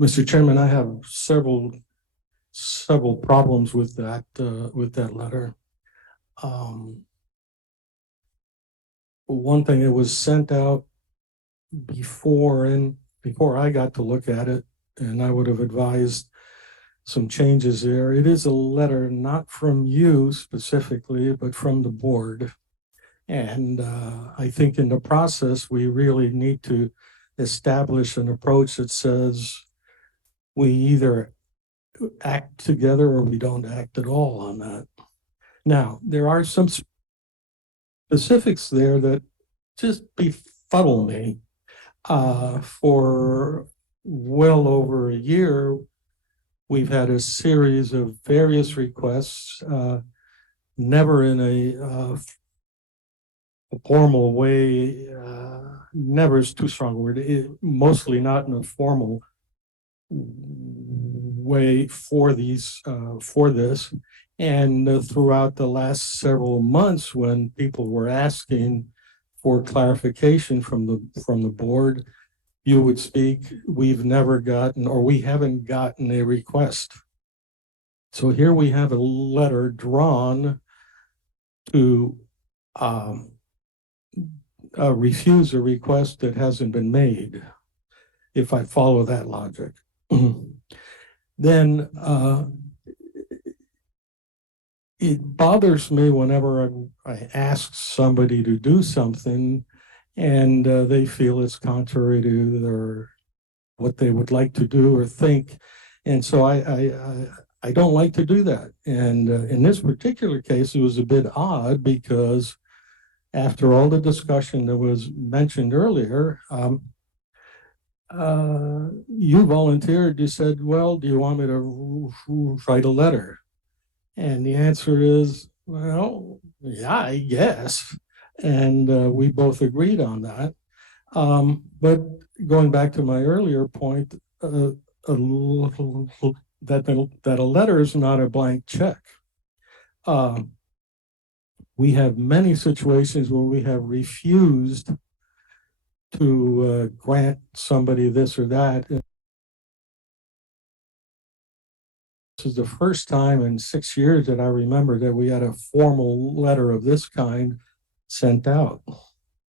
Mr. Chairman, I have several problems with that letter. One thing, it was sent out before I got to look at it, and I would have advised some changes there. It is a letter not from you specifically, but from the board. And I think in the process, we really need to establish an approach that says we either act together or we don't act at all on that. Now, there are some specifics there that just befuddle me. For well over a year, we've had a series of various requests, never in a formal way, never is too strong a word, mostly not in a formal way for this. And throughout the last several months, when people were asking for clarification from the board, you would speak, we've never gotten, or we haven't gotten a request. So here we have a letter drawn to refuse a request that hasn't been made, if I follow that logic. Then it bothers me whenever I ask somebody to do something and they feel it's contrary to what they would like to do or think. And so I don't like to do that. And in this particular case, it was a bit odd because after all the discussion that was mentioned earlier, you volunteered, you said, well, do you want me to write a letter? And the answer is, well, yeah, I guess. And we both agreed on that. But going back to my earlier point, that a letter is not a blank check. We have many situations where we have refused to grant somebody this or that. This is the first time in 6 years that I remember that we had a formal letter of this kind sent out.